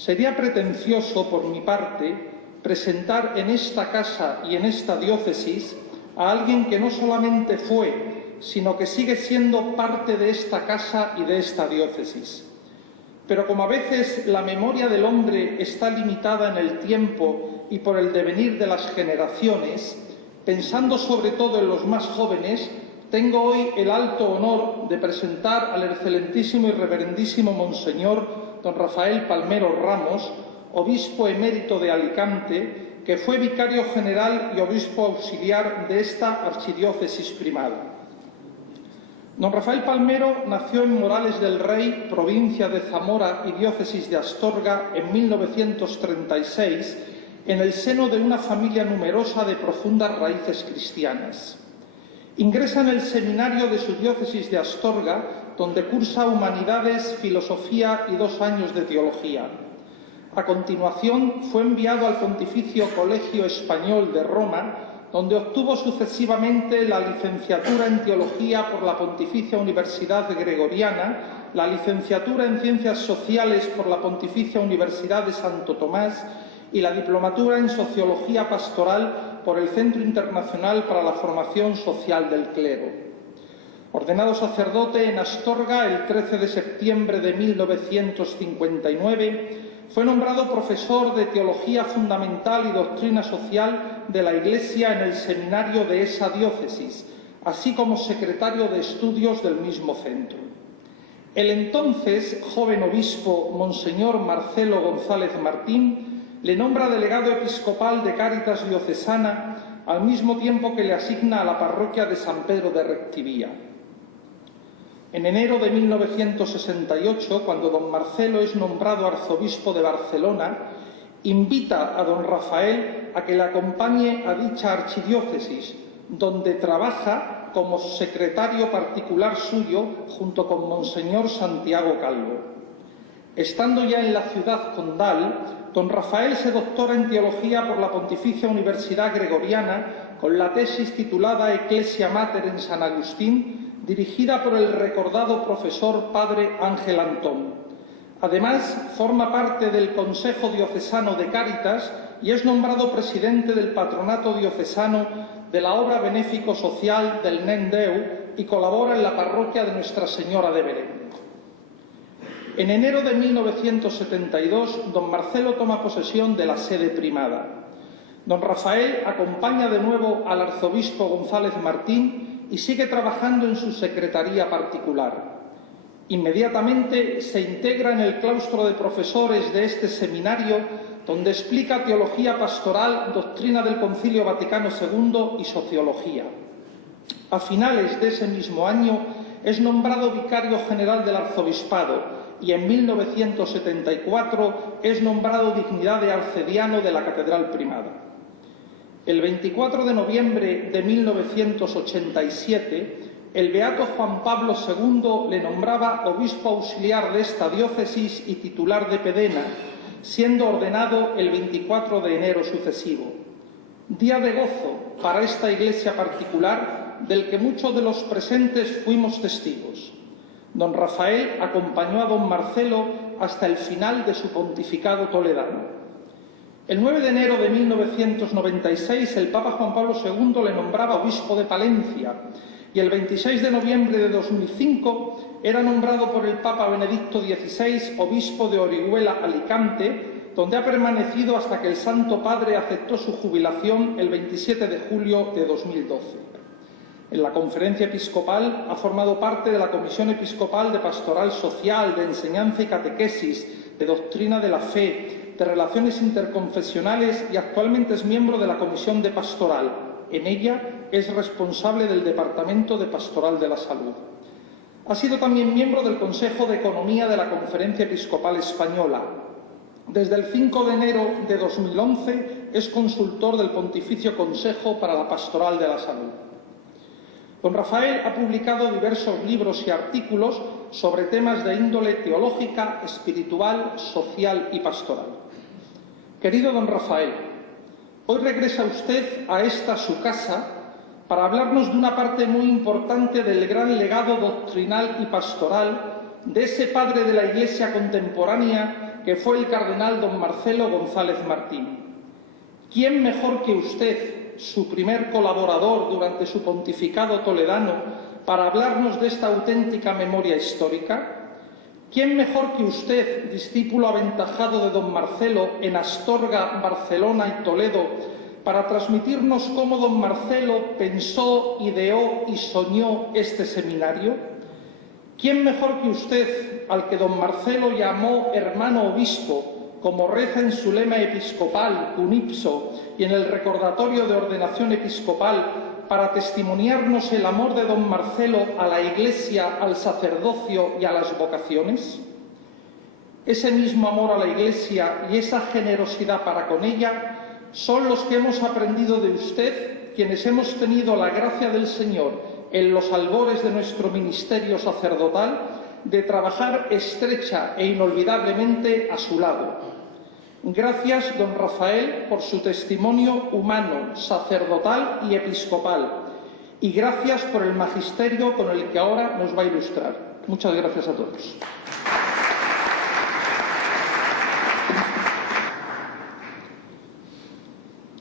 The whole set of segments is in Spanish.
Sería pretencioso, por mi parte, presentar en esta casa y en esta diócesis a alguien que no solamente fue, sino que sigue siendo parte de esta casa y de esta diócesis. Pero como a veces la memoria del hombre está limitada en el tiempo y por el devenir de las generaciones, pensando sobre todo en los más jóvenes, tengo hoy el alto honor de presentar al excelentísimo y reverendísimo Monseñor don Rafael Palmero Ramos, obispo emérito de Alicante, que fue vicario general y obispo auxiliar de esta archidiócesis primada. Don Rafael Palmero nació en Morales del Rey, provincia de Zamora y diócesis de Astorga, en 1936, en el seno de una familia numerosa de profundas raíces cristianas. Ingresa en el seminario de su diócesis de Astorga, donde cursa Humanidades, Filosofía y 2 años de Teología. A continuación, fue enviado al Pontificio Colegio Español de Roma, donde obtuvo sucesivamente la licenciatura en Teología por la Pontificia Universidad Gregoriana, la licenciatura en Ciencias Sociales por la Pontificia Universidad de Santo Tomás y la diplomatura en Sociología Pastoral por el Centro Internacional para la Formación Social del Clero. Ordenado sacerdote en Astorga el 13 de septiembre de 1959, fue nombrado profesor de Teología Fundamental y Doctrina Social de la Iglesia en el seminario de esa diócesis, así como secretario de estudios del mismo centro. El entonces joven obispo Monseñor Marcelo González Martín le nombra delegado episcopal de Cáritas Diocesana, al mismo tiempo que le asigna a la parroquia de San Pedro de Rectivía. En enero de 1968, cuando don Marcelo es nombrado arzobispo de Barcelona, invita a don Rafael a que le acompañe a dicha archidiócesis, donde trabaja como secretario particular suyo junto con Monseñor Santiago Calvo. Estando ya en la ciudad condal, don Rafael se doctora en Teología por la Pontificia Universidad Gregoriana con la tesis titulada Ecclesia Mater en San Agustín, dirigida por el recordado profesor padre Ángel Antón. Además, forma parte del Consejo Diocesano de Cáritas y es nombrado presidente del Patronato Diocesano de la obra benéfico-social del Nen Déu y colabora en la parroquia de Nuestra Señora de Belén. En enero de 1972, don Marcelo toma posesión de la sede primada. Don Rafael acompaña de nuevo al arzobispo González Martín y sigue trabajando en su secretaría particular. Inmediatamente se integra en el claustro de profesores de este seminario, donde explica teología pastoral, doctrina del Concilio Vaticano II y sociología. A finales de ese mismo año es nombrado vicario general del arzobispado y en 1974 es nombrado dignidad de arcediano de la Catedral Primada. El 24 de noviembre de 1987, el beato Juan Pablo II le nombraba obispo auxiliar de esta diócesis y titular de Pedena, siendo ordenado el 24 de enero sucesivo. Día de gozo para esta iglesia particular del que muchos de los presentes fuimos testigos. Don Rafael acompañó a don Marcelo hasta el final de su pontificado toledano. El 9 de enero de 1996 el Papa Juan Pablo II le nombraba obispo de Palencia y el 26 de noviembre de 2005 era nombrado por el Papa Benedicto XVI obispo de Orihuela, Alicante, donde ha permanecido hasta que el Santo Padre aceptó su jubilación el 27 de julio de 2012. En la conferencia episcopal ha formado parte de la Comisión Episcopal de Pastoral Social, de Enseñanza y Catequesis, de Doctrina de la Fe, de Relaciones Interconfesionales y actualmente es miembro de la Comisión de Pastoral. En ella es responsable del Departamento de Pastoral de la Salud. Ha sido también miembro del Consejo de Economía de la Conferencia Episcopal Española. Desde el 5 de enero de 2011 es consultor del Pontificio Consejo para la Pastoral de la Salud. Don Rafael ha publicado diversos libros y artículos sobre temas de índole teológica, espiritual, social y pastoral. Querido don Rafael, hoy regresa usted a esta su casa para hablarnos de una parte muy importante del gran legado doctrinal y pastoral de ese padre de la Iglesia contemporánea que fue el cardenal don Marcelo González Martín. ¿Quién mejor que usted, su primer colaborador durante su pontificado toledano, para hablarnos de esta auténtica memoria histórica? ¿Quién mejor que usted, discípulo aventajado de don Marcelo en Astorga, Barcelona y Toledo, para transmitirnos cómo don Marcelo pensó, ideó y soñó este seminario? ¿Quién mejor que usted, al que don Marcelo llamó hermano obispo, como reza en su lema episcopal, Cunipso, y en el recordatorio de ordenación episcopal, para testimoniarnos el amor de don Marcelo a la Iglesia, al sacerdocio y a las vocaciones? Ese mismo amor a la Iglesia y esa generosidad para con ella son los que hemos aprendido de usted, quienes hemos tenido la gracia del Señor en los albores de nuestro ministerio sacerdotal, de trabajar estrecha e inolvidablemente a su lado. Gracias, don Rafael, por su testimonio humano, sacerdotal y episcopal. Y gracias por el magisterio con el que ahora nos va a ilustrar. Muchas gracias a todos.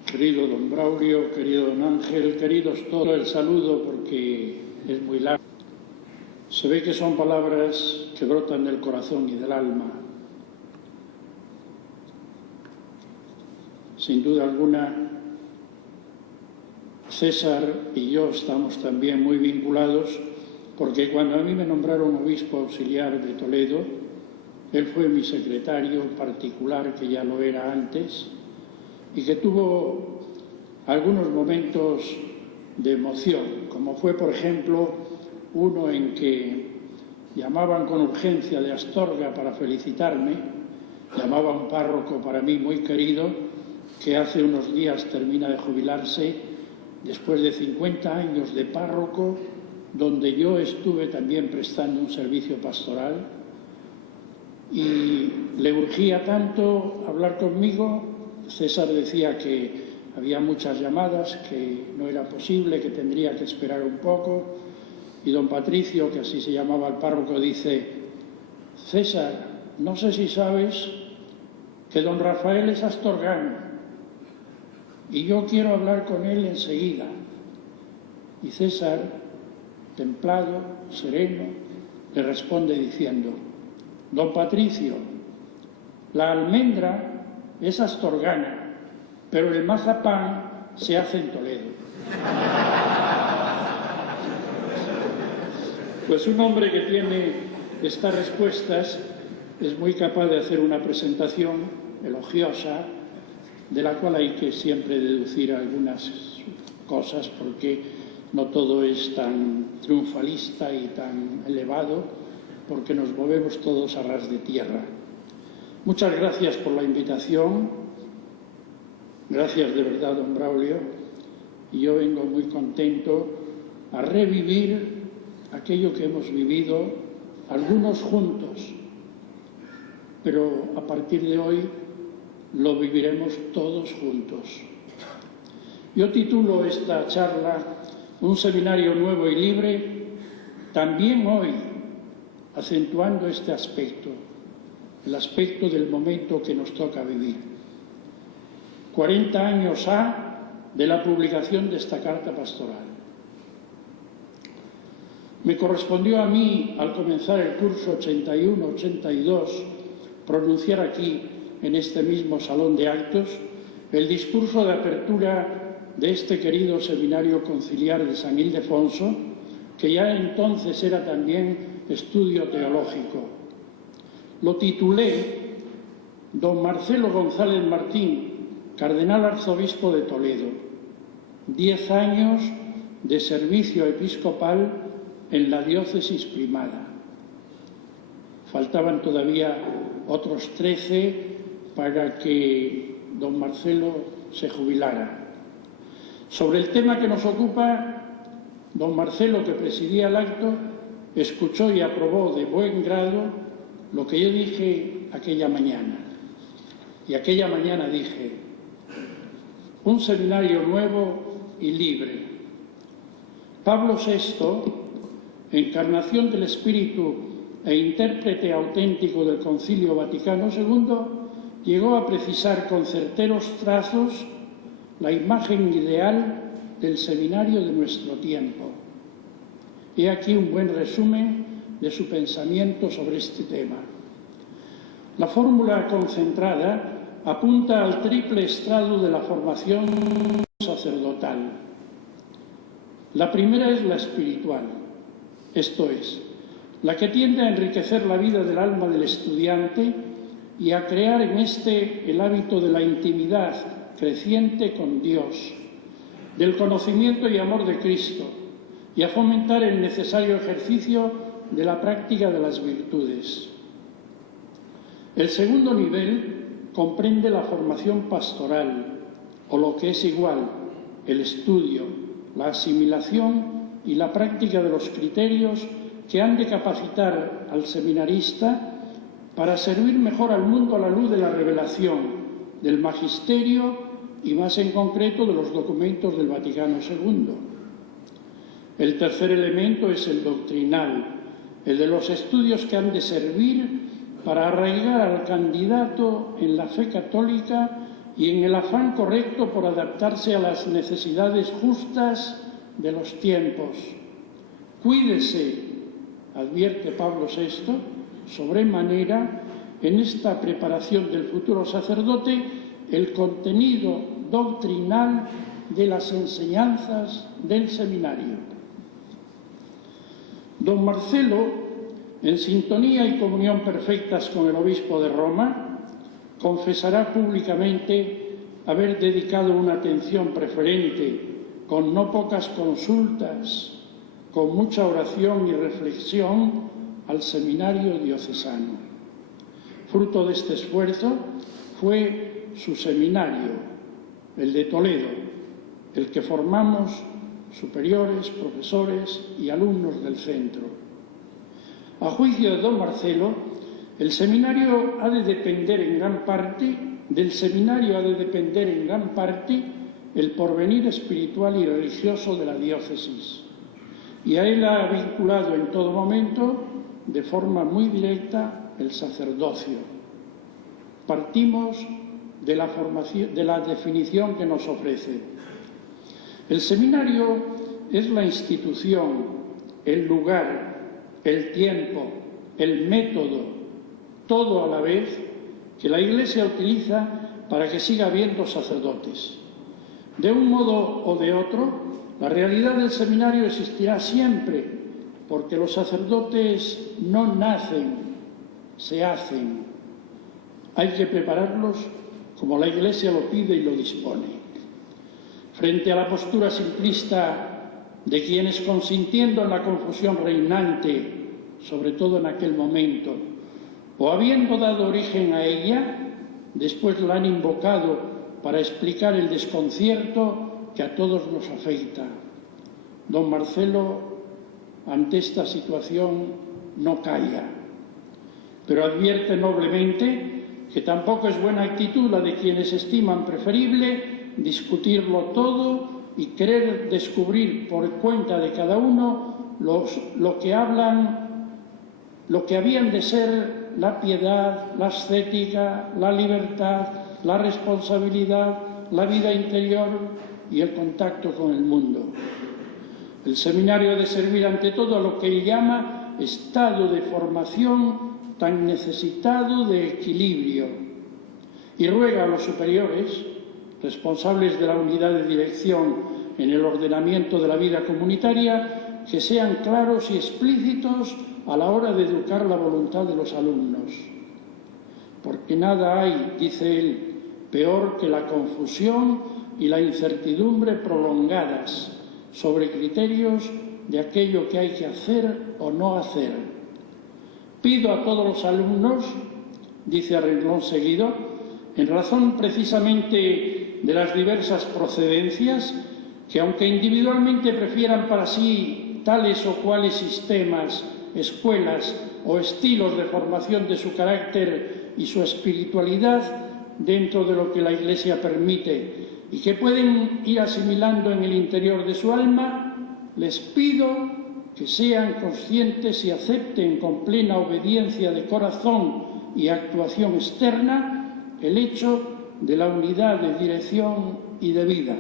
Querido don Braulio, querido don Ángel, queridos todos, el saludo porque es muy largo. Se ve que son palabras que brotan del corazón y del alma. Sin duda alguna, César y yo estamos también muy vinculados porque cuando a mí me nombraron obispo auxiliar de Toledo, él fue mi secretario particular, que ya lo era antes, y que tuvo algunos momentos de emoción, como fue, por ejemplo, uno en que llamaban con urgencia de Astorga para felicitarme, llamaba a un párroco para mí muy querido, que hace unos días termina de jubilarse, después de 50 años de párroco, donde yo estuve también prestando un servicio pastoral, y le urgía tanto hablar conmigo. César decía que había muchas llamadas, que no era posible, que tendría que esperar un poco, y don Patricio, que así se llamaba el párroco, dice: César, no sé si sabes que don Rafael es astorgano, y yo quiero hablar con él enseguida. Y César, templado, sereno, le responde diciendo: don Patricio, la almendra es astorgana, pero el mazapán se hace en Toledo. Pues un hombre que tiene estas respuestas es muy capaz de hacer una presentación elogiosa, de la cual hay que siempre deducir algunas cosas, porque no todo es tan triunfalista y tan elevado, porque nos movemos todos a ras de tierra. Muchas gracias por la invitación, gracias de verdad, don Braulio, y yo vengo muy contento a revivir aquello que hemos vivido, algunos juntos, pero a partir de hoy lo viviremos todos juntos. Yo titulo esta charla Un seminario nuevo y libre, también hoy acentuando este aspecto, el aspecto del momento que nos toca vivir. 40 años de la publicación de esta carta pastoral. Me correspondió a mí, al comenzar el curso 81-82, pronunciar aquí, en este mismo salón de actos, el discurso de apertura de este querido seminario conciliar de San Ildefonso, que ya entonces era también estudio teológico. Lo titulé Don Marcelo González Martín, cardenal arzobispo de Toledo, 10 años de servicio episcopal en la diócesis primada. Faltaban todavía otros 13 para que don Marcelo se jubilara. Sobre el tema que nos ocupa, don Marcelo, que presidía el acto, escuchó y aprobó de buen grado lo que yo dije aquella mañana. Y aquella mañana dije: un seminario nuevo y libre. Pablo VI, encarnación del Espíritu e intérprete auténtico del Concilio Vaticano II, llegó a precisar con certeros trazos la imagen ideal del seminario de nuestro tiempo. He aquí un buen resumen de su pensamiento sobre este tema. La fórmula concentrada apunta al triple estrado de la formación sacerdotal. La primera es la espiritual, esto es, la que tiende a enriquecer la vida del alma del estudiante y a crear en éste el hábito de la intimidad creciente con Dios, del conocimiento y amor de Cristo, y a fomentar el necesario ejercicio de la práctica de las virtudes. El segundo nivel comprende la formación pastoral, o lo que es igual, el estudio, la asimilación y la práctica de los criterios que han de capacitar al seminarista para servir mejor al mundo a la luz de la revelación, del magisterio y más en concreto de los documentos del Vaticano II. El tercer elemento es el doctrinal, el de los estudios que han de servir para arraigar al candidato en la fe católica y en el afán correcto por adaptarse a las necesidades justas de los tiempos. Cuídese, advierte Pablo VI, sobremanera, en esta preparación del futuro sacerdote, el contenido doctrinal de las enseñanzas del seminario. Don Marcelo, en sintonía y comunión perfectas con el obispo de Roma, confesará públicamente haber dedicado una atención preferente, con no pocas consultas, con mucha oración y reflexión, al seminario diocesano. Fruto de este esfuerzo fue su seminario, el de Toledo, el que formamos superiores, profesores y alumnos del centro. A juicio de don Marcelo, del seminario ha de depender en gran parte el porvenir espiritual y religioso de la diócesis, y a él ha vinculado en todo momento, de forma muy directa, el sacerdocio. Partimos de la definición que nos ofrece. El seminario es la institución, el lugar, el tiempo, el método, todo a la vez, que la Iglesia utiliza para que siga habiendo sacerdotes. De un modo o de otro, la realidad del seminario existirá siempre, porque los sacerdotes no nacen, se hacen. Hay que prepararlos como la Iglesia lo pide y lo dispone. Frente a la postura simplista de quienes, consintiendo en la confusión reinante, sobre todo en aquel momento, o habiendo dado origen a ella, después la han invocado para explicar el desconcierto que a todos nos afecta. Don Marcelo, ante esta situación, no calla, pero advierte noblemente que tampoco es buena actitud la de quienes estiman preferible discutirlo todo y querer descubrir por cuenta de cada uno lo que habían de ser la piedad, la ascética, la libertad, la responsabilidad, la vida interior y el contacto con el mundo. El seminario ha de servir ante todo a lo que él llama estado de formación tan necesitado de equilibrio, y ruega a los superiores, responsables de la unidad de dirección en el ordenamiento de la vida comunitaria, que sean claros y explícitos a la hora de educar la voluntad de los alumnos. Porque nada hay, dice él, peor que la confusión y la incertidumbre prolongadas sobre criterios de aquello que hay que hacer o no hacer. Pido a todos los alumnos, dice a renglón seguido, en razón precisamente de las diversas procedencias, que aunque individualmente prefieran para sí tales o cuales sistemas, escuelas o estilos de formación de su carácter y su espiritualidad dentro de lo que la Iglesia permite y que pueden ir asimilando en el interior de su alma, les pido que sean conscientes y acepten con plena obediencia de corazón y actuación externa el hecho de la unidad de dirección y de vida.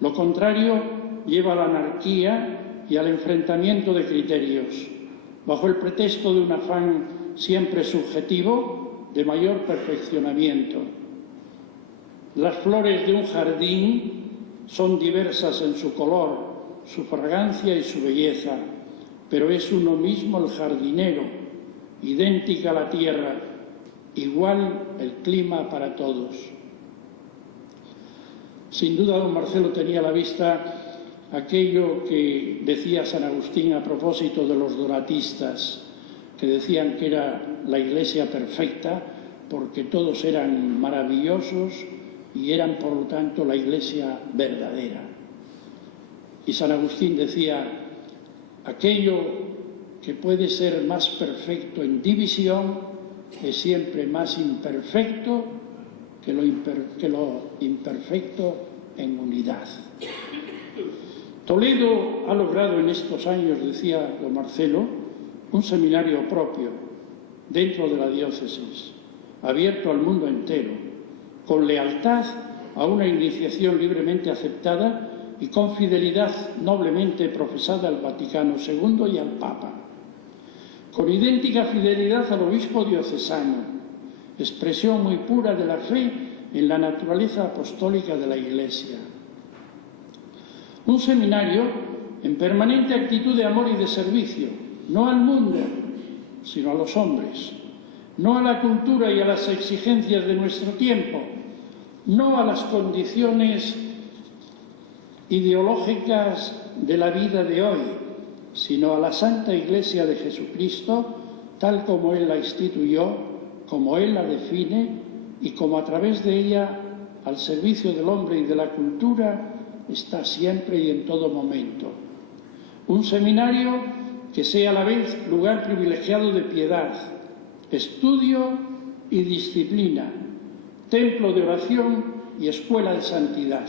Lo contrario lleva a la anarquía y al enfrentamiento de criterios, bajo el pretexto de un afán siempre subjetivo de mayor perfeccionamiento. Las flores de un jardín son diversas en su color, su fragancia y su belleza, pero es uno mismo el jardinero, idéntica la tierra, igual el clima para todos. Sin duda, don Marcelo tenía a la vista aquello que decía San Agustín a propósito de los donatistas, que decían que era la Iglesia perfecta porque todos eran maravillosos y eran, por lo tanto, la Iglesia verdadera. Y San Agustín decía, aquello que puede ser más perfecto en división es siempre más imperfecto que lo imperfecto en unidad. Toledo ha logrado en estos años, decía don Marcelo, un seminario propio dentro de la diócesis, abierto al mundo entero, con lealtad a una iniciación libremente aceptada y con fidelidad noblemente profesada al Vaticano II y al Papa, con idéntica fidelidad al obispo diocesano, expresión muy pura de la fe en la naturaleza apostólica de la Iglesia. Un seminario en permanente actitud de amor y de servicio, no al mundo, sino a los hombres, no a la cultura y a las exigencias de nuestro tiempo, no a las condiciones ideológicas de la vida de hoy, sino a la Santa Iglesia de Jesucristo, tal como Él la instituyó, como Él la define y como a través de ella, al servicio del hombre y de la cultura, está siempre y en todo momento. Un seminario que sea a la vez lugar privilegiado de piedad, estudio y disciplina, templo de oración y escuela de santidad,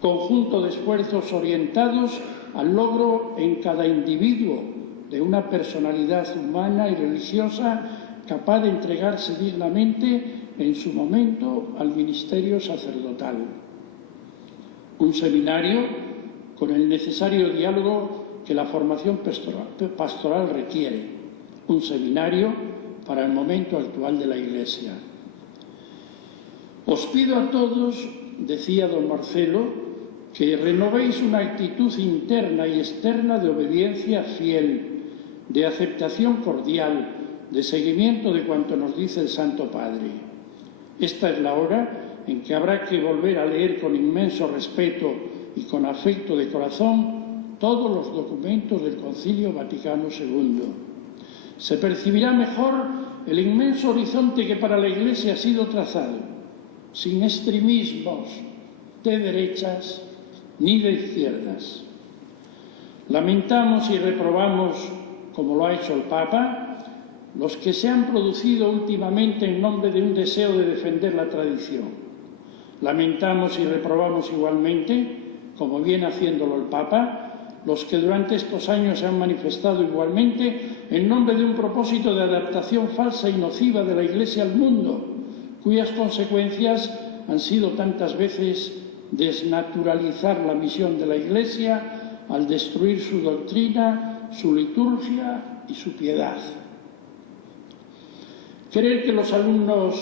conjunto de esfuerzos orientados al logro en cada individuo de una personalidad humana y religiosa capaz de entregarse dignamente en su momento al ministerio sacerdotal. Un seminario con el necesario diálogo que la formación pastoral requiere. Un seminario para el momento actual de la Iglesia. Os pido a todos, decía don Marcelo, que renovéis una actitud interna y externa de obediencia fiel, de aceptación cordial, de seguimiento de cuanto nos dice el Santo Padre. Esta es la hora en que habrá que volver a leer con inmenso respeto y con afecto de corazón todos los documentos del Concilio Vaticano II. Se percibirá mejor el inmenso horizonte que para la Iglesia ha sido trazado, sin extremismos de derechas ni de izquierdas. Lamentamos y reprobamos, como lo ha hecho el Papa, los que se han producido últimamente en nombre de un deseo de defender la tradición. Lamentamos y reprobamos igualmente, como viene haciéndolo el Papa, los que durante estos años se han manifestado igualmente en nombre de un propósito de adaptación falsa y nociva de la Iglesia al mundo, cuyas consecuencias han sido tantas veces desnaturalizar la misión de la Iglesia al destruir su doctrina, su liturgia y su piedad. Creer que los alumnos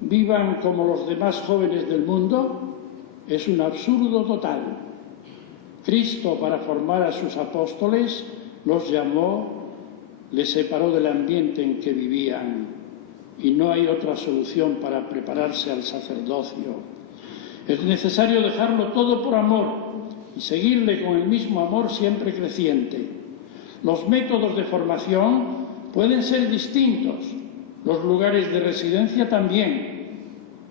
vivan como los demás jóvenes del mundo es un absurdo total. Cristo, para formar a sus apóstoles, los llamó, les separó del ambiente en que vivían, y no hay otra solución para prepararse al sacerdocio. Es necesario dejarlo todo por amor y seguirle con el mismo amor siempre creciente. Los métodos de formación pueden ser distintos, los lugares de residencia también,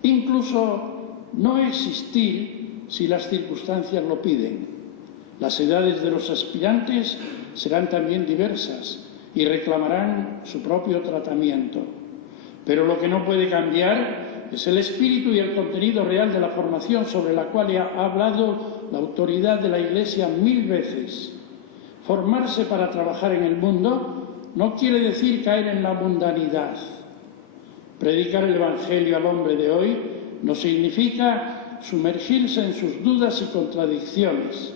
incluso no existir si las circunstancias lo piden. Las edades de los aspirantes serán también diversas y reclamarán su propio tratamiento. Pero lo que no puede cambiar es el espíritu y el contenido real de la formación sobre la cual ha hablado la autoridad de la Iglesia 1000 veces. Formarse para trabajar en el mundo no quiere decir caer en la mundanidad. Predicar el Evangelio al hombre de hoy no significa sumergirse en sus dudas y contradicciones.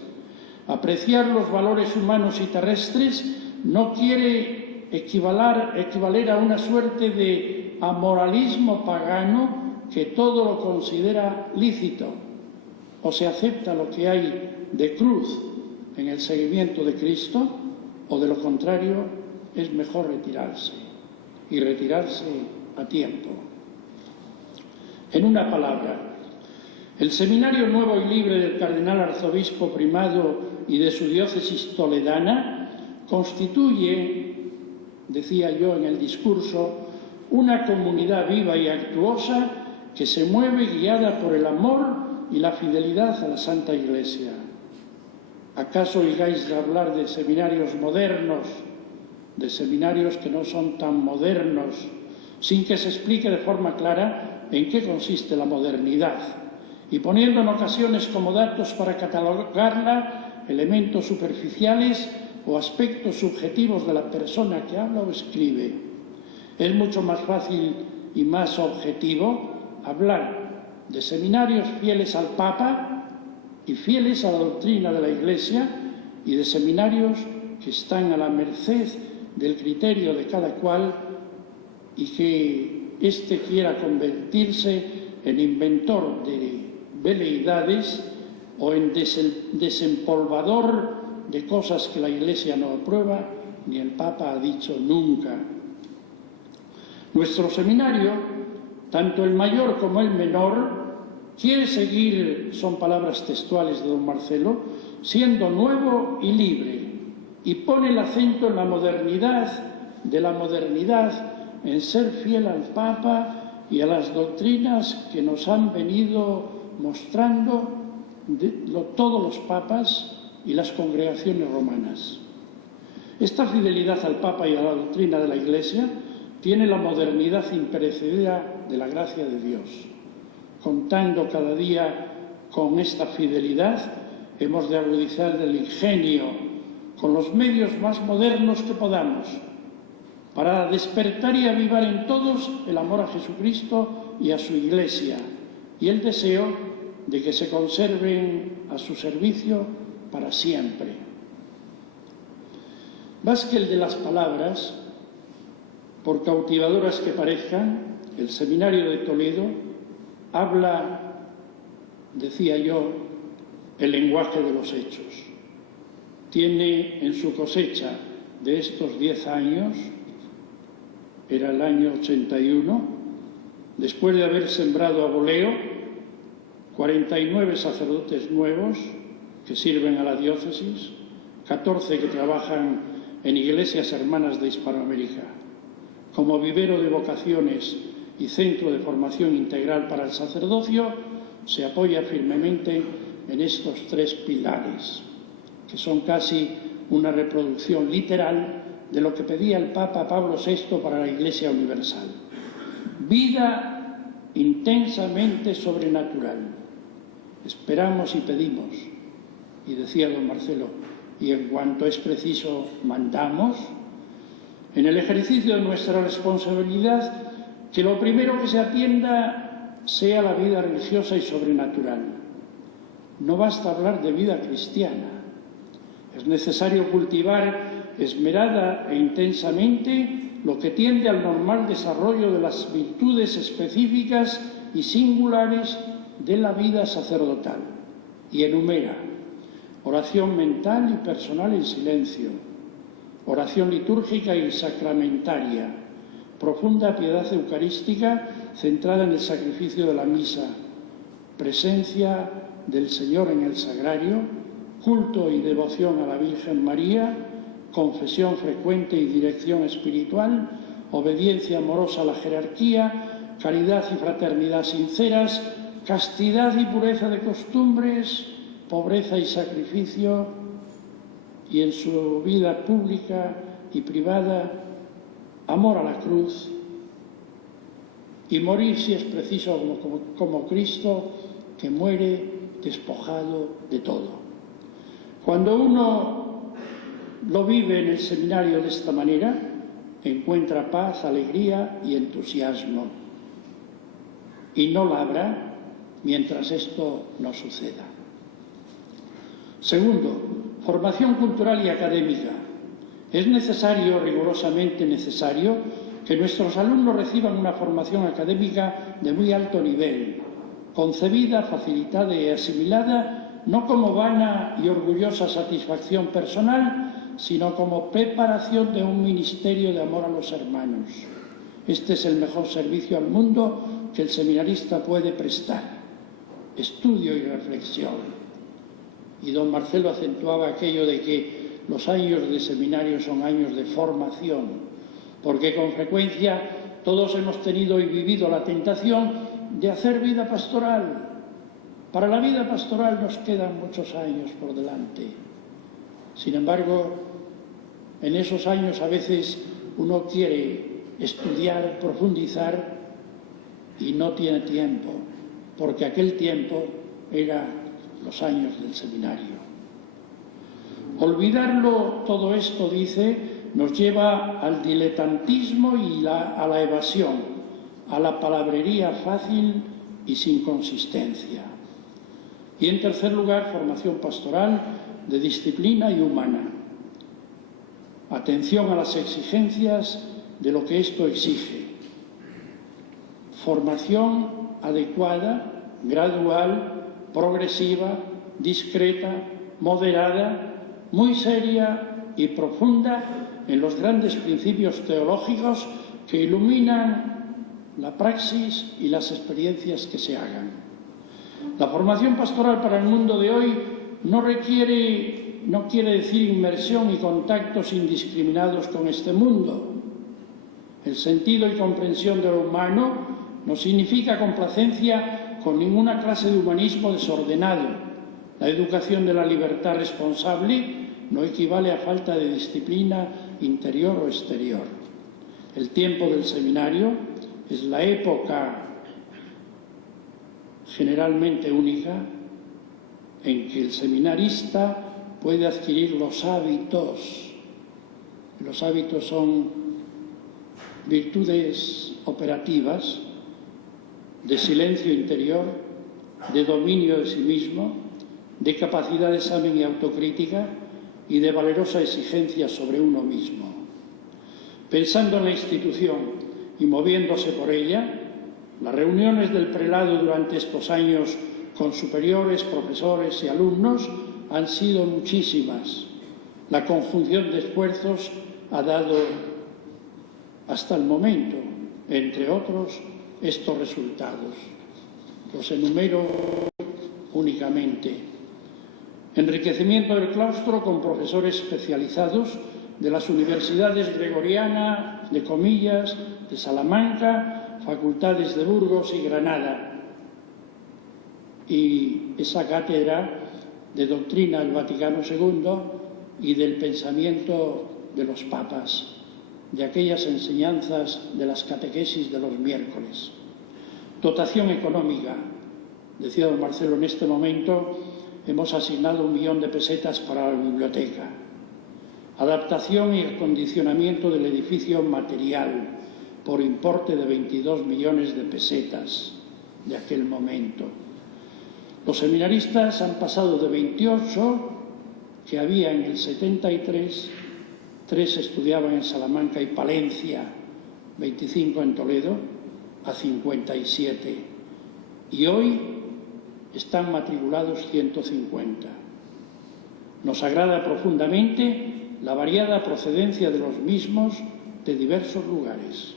Apreciar los valores humanos y terrestres no quiere equivaler a una suerte de amoralismo pagano que todo lo considera lícito. O se acepta lo que hay de cruz en el seguimiento de Cristo, o de lo contrario es mejor retirarse, y retirarse a tiempo. En una palabra, el Seminario Nuevo y Libre del Cardenal Arzobispo Primado y de su diócesis toledana constituye, decía yo en el discurso, una comunidad viva y actuosa que se mueve guiada por el amor y la fidelidad a la Santa Iglesia. ¿Acaso oigáis de hablar de seminarios modernos, de seminarios que no son tan modernos, sin que se explique de forma clara en qué consiste la modernidad, y poniendo en ocasiones como datos para catalogarla elementos superficiales o aspectos subjetivos de la persona que habla o escribe? Es mucho más fácil y más objetivo hablar de seminarios fieles al Papa y fieles a la doctrina de la Iglesia, y de seminarios que están a la merced del criterio de cada cual y que éste quiera convertirse en inventor de veleidades o en desempolvador de cosas que la Iglesia no aprueba ni el Papa ha dicho nunca. Nuestro seminario, tanto el mayor como el menor, quiere seguir, son palabras textuales de don Marcelo, siendo nuevo y libre, y pone el acento en la modernidad de la modernidad, en ser fiel al Papa y a las doctrinas que nos han venido mostrando todos los papas y las congregaciones romanas. Esta fidelidad al Papa y a la doctrina de la Iglesia tiene la modernidad imperecedera de la gracia de Dios. Contando cada día con esta fidelidad, hemos de agudizar el ingenio con los medios más modernos que podamos, para despertar y avivar en todos el amor a Jesucristo y a su Iglesia, y el deseo de que se conserven a su servicio para siempre. Más que el de las palabras, por cautivadoras que parezcan, el Seminario de Toledo habla, decía yo, el lenguaje de los hechos. Tiene en su cosecha de estos 10 años, era el año 81, después de haber sembrado a voleo 49 sacerdotes nuevos que sirven a la diócesis, 14 que trabajan en iglesias hermanas de Hispanoamérica. Como vivero de vocaciones y centro de formación integral para el sacerdocio, se apoya firmemente en estos 3 pilares, que son casi una reproducción literal de lo que pedía el Papa Pablo VI para la Iglesia Universal. Vida intensamente sobrenatural. Esperamos y pedimos, y decía don Marcelo, y en cuanto es preciso, mandamos, en el ejercicio de nuestra responsabilidad, que lo primero que se atienda sea la vida religiosa y sobrenatural. No basta hablar de vida cristiana. Es necesario cultivar esmerada e intensamente lo que tiende al normal desarrollo de las virtudes específicas y singulares de la vida sacerdotal. Y enumera: oración mental y personal en silencio, oración litúrgica y sacramentaria, profunda piedad eucarística centrada en el sacrificio de la misa, presencia del Señor en el sagrario, culto y devoción a la Virgen María, confesión frecuente y dirección espiritual, obediencia amorosa a la jerarquía, caridad y fraternidad sinceras, castidad y pureza de costumbres, pobreza y sacrificio, y en su vida pública y privada, amor a la cruz, y morir si es preciso como Cristo, que muere despojado de todo. Cuando uno lo vive en el seminario de esta manera, encuentra paz, alegría y entusiasmo. Y no labra mientras esto no suceda. Segundo, formación cultural y académica. Es necesario, rigurosamente necesario, que nuestros alumnos reciban una formación académica de muy alto nivel, concebida, facilitada y asimilada no como vana y orgullosa satisfacción personal, sino como preparación de un ministerio de amor a los hermanos. Este es el mejor servicio al mundo que el seminarista puede prestar: estudio y reflexión. Y don Marcelo acentuaba aquello de que los años de seminario son años de formación, porque con frecuencia todos hemos tenido y vivido la tentación de hacer vida pastoral. Para la vida pastoral nos quedan muchos años por delante. Sin embargo, en esos años a veces uno quiere estudiar, profundizar y no tiene tiempo, porque aquel tiempo era los años del seminario. Olvidarlo todo esto, dice, nos lleva al diletantismo y a la evasión, a la palabrería fácil y sin consistencia. Y en tercer lugar, formación pastoral de disciplina y humana. Atención a las exigencias de lo que esto exige. Formación adecuada, gradual, progresiva, discreta, moderada, muy seria y profunda en los grandes principios teológicos que iluminan la praxis y las experiencias que se hagan. La formación pastoral para el mundo de hoy no quiere decir inmersión y contactos indiscriminados con este mundo. El sentido y comprensión de lo humano no significa complacencia con ninguna clase de humanismo desordenado. La educación de la libertad responsable no equivale a falta de disciplina interior o exterior. El tiempo del seminario es la época generalmente única en que el seminarista puede adquirir los hábitos. Los hábitos son virtudes operativas de silencio interior, de dominio de sí mismo, de capacidad de examen y autocrítica y de valerosa exigencia sobre uno mismo. Pensando en la institución y moviéndose por ella, las reuniones del prelado durante estos años con superiores, profesores y alumnos han sido muchísimas. La conjunción de esfuerzos ha dado hasta el momento, entre otros, estos resultados. Los enumero únicamente. Enriquecimiento del claustro con profesores especializados de las universidades Gregoriana, de Comillas, de Salamanca, facultades de Burgos y Granada. Y esa cátedra de doctrina del Vaticano II y del pensamiento de los papas, de aquellas enseñanzas de las catequesis de los miércoles. Dotación económica. Decía don Marcelo, en este momento hemos asignado 1 millón de pesetas para la biblioteca. Adaptación y acondicionamiento del edificio material por importe de 22 millones de pesetas de aquel momento. Los seminaristas han pasado de 28 que había en el 73, 3 estudiaban en Salamanca y Palencia, 25 en Toledo, a 57. Y hoy están matriculados 150. Nos agrada profundamente la variada procedencia de los mismos de diversos lugares.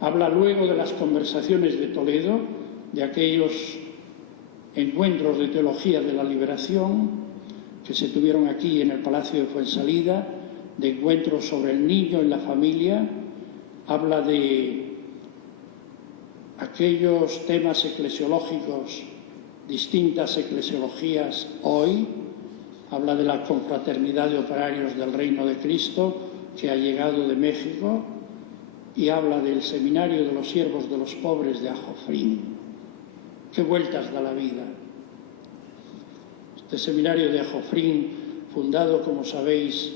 Habla luego de las conversaciones de Toledo, de aquellos encuentros de teología de la liberación que se tuvieron aquí en el Palacio de Fuensalida, de encuentros sobre el niño en la familia. Habla de aquellos temas eclesiológicos, distintas eclesiologías hoy. Habla de la confraternidad de operarios del Reino de Cristo que ha llegado de México y habla del seminario de los siervos de los pobres de Ajofrín. Qué vueltas da la vida. Este seminario de Ajofrín fundado, como sabéis,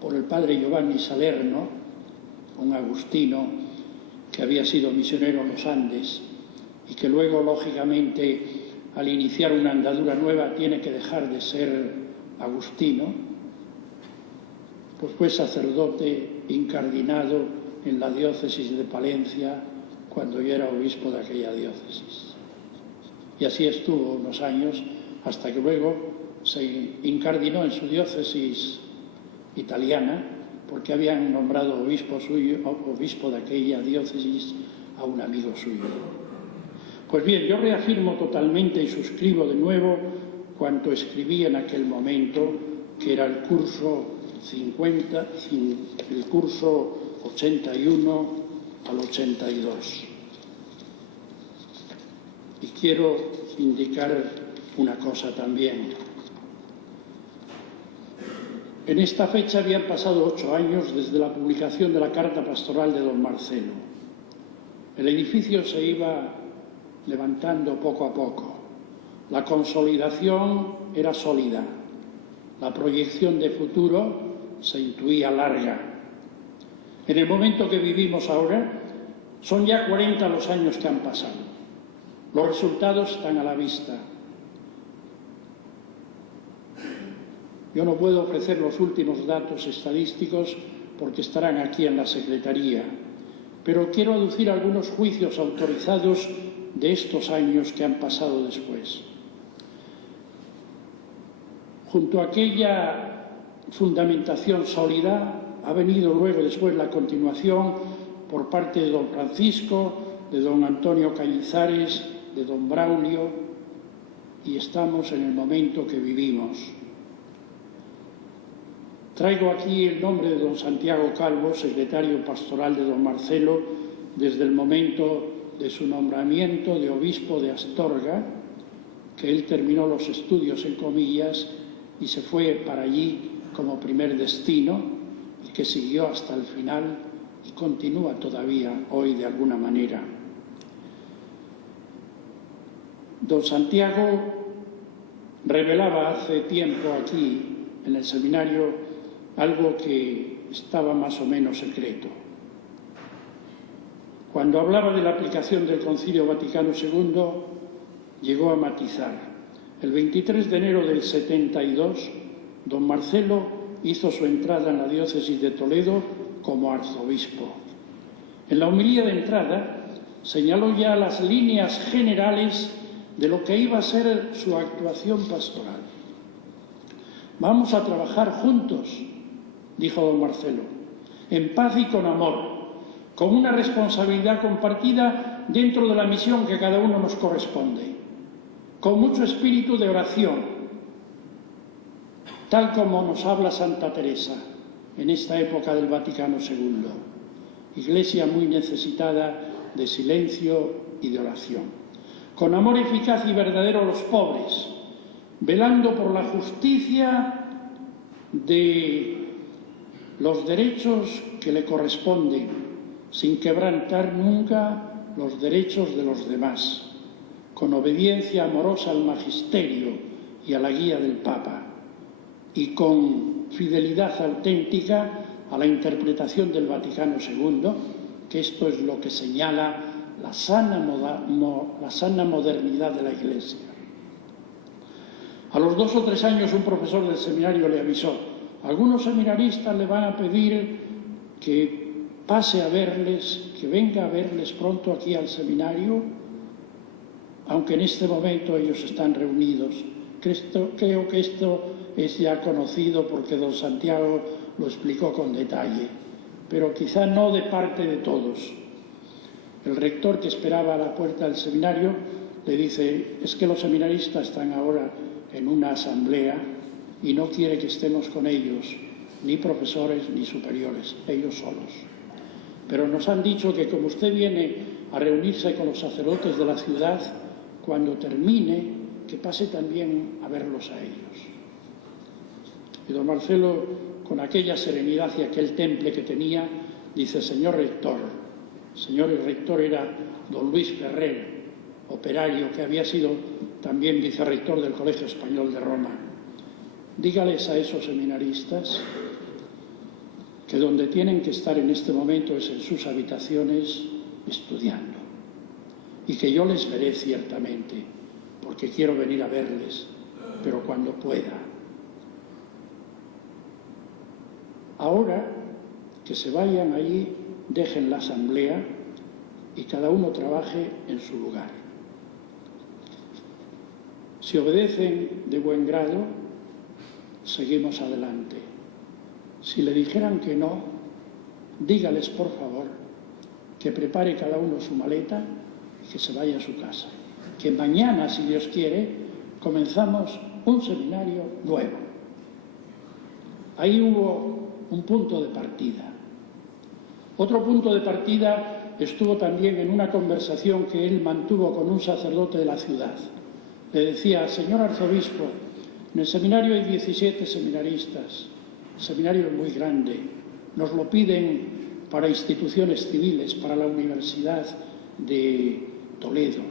por el padre Giovanni Salerno, un agustino que había sido misionero en los Andes y que luego, lógicamente, al iniciar una andadura nueva tiene que dejar de ser agustino, pues fue sacerdote incardinado en la diócesis de Palencia cuando yo era obispo de aquella diócesis. Y así estuvo unos años hasta que luego se incardinó en su diócesis italiana, porque habían nombrado obispo de aquella diócesis a un amigo suyo. Pues bien, yo reafirmo totalmente y suscribo de nuevo cuanto escribí en aquel momento, que era el curso 81 al 82. Y quiero indicar una cosa también. En esta fecha habían pasado 8 años desde la publicación de la carta pastoral de don Marcelo. El edificio se iba levantando poco a poco. La consolidación era sólida. La proyección de futuro se intuía larga. En el momento que vivimos ahora, son ya 40 los años que han pasado. Los resultados están a la vista. Yo no puedo ofrecer los últimos datos estadísticos porque estarán aquí en la Secretaría, pero quiero aducir algunos juicios autorizados de estos años que han pasado después. Junto a aquella fundamentación sólida ha venido luego después la continuación por parte de don Francisco, de don Antonio Cañizares, de don Braulio, y estamos en el momento que vivimos. Traigo aquí el nombre de don Santiago Calvo, secretario pastoral de don Marcelo, desde el momento de su nombramiento de obispo de Astorga, que él terminó los estudios en comillas y se fue para allí como primer destino, y que siguió hasta el final y continúa todavía hoy de alguna manera. Don Santiago revelaba hace tiempo aquí en el seminario algo que estaba más o menos secreto. Cuando hablaba de la aplicación del Concilio Vaticano II, llegó a matizar. El 23 de enero del 72, don Marcelo hizo su entrada en la diócesis de Toledo como arzobispo. En la homilía de entrada señaló ya las líneas generales de lo que iba a ser su actuación pastoral. Vamos a trabajar juntos, dijo don Marcelo, en paz y con amor, con una responsabilidad compartida dentro de la misión que cada uno nos corresponde, con mucho espíritu de oración, tal como nos habla Santa Teresa en esta época del Vaticano II, iglesia muy necesitada de silencio y de oración, con amor eficaz y verdadero a los pobres, velando por la justicia de los derechos que le corresponden, sin quebrantar nunca los derechos de los demás, con obediencia amorosa al magisterio y a la guía del Papa, y con fidelidad auténtica a la interpretación del Vaticano II, que esto es lo que señala la sana modernidad de la Iglesia. A los 2 o 3 años un profesor del seminario le avisó: algunos seminaristas le van a pedir que pase a verles, que venga a verles pronto aquí al seminario, aunque en este momento ellos están reunidos. Creo que esto es ya conocido porque don Santiago lo explicó con detalle, pero quizá no de parte de todos. El rector, que esperaba a la puerta del seminario, le dice: es que los seminaristas están ahora en una asamblea y no quiere que estemos con ellos, ni profesores ni superiores, ellos solos. Pero nos han dicho que como usted viene a reunirse con los sacerdotes de la ciudad, cuando termine, que pase también a verlos a ellos. Y don Marcelo, con aquella serenidad y aquel temple que tenía, dice: señor rector, señor rector era don Luis Ferrer, operario que había sido también vicerrector del Colegio Español de Roma. Dígales a esos seminaristas que donde tienen que estar en este momento es en sus habitaciones estudiando, y que yo les veré ciertamente, porque quiero venir a verles, pero cuando pueda. Ahora que se vayan allí, dejen la asamblea y cada uno trabaje en su lugar. Si obedecen de buen grado, seguimos adelante. Si le dijeran que no, dígales por favor que prepare cada uno su maleta y que se vaya a su casa. Que mañana, si Dios quiere, comenzamos un seminario nuevo. Ahí hubo un punto de partida. Otro punto de partida estuvo también en una conversación que él mantuvo con un sacerdote de la ciudad. Le decía: señor arzobispo, en el seminario hay 17 seminaristas, el seminario es muy grande, nos lo piden para instituciones civiles, para la Universidad de Toledo.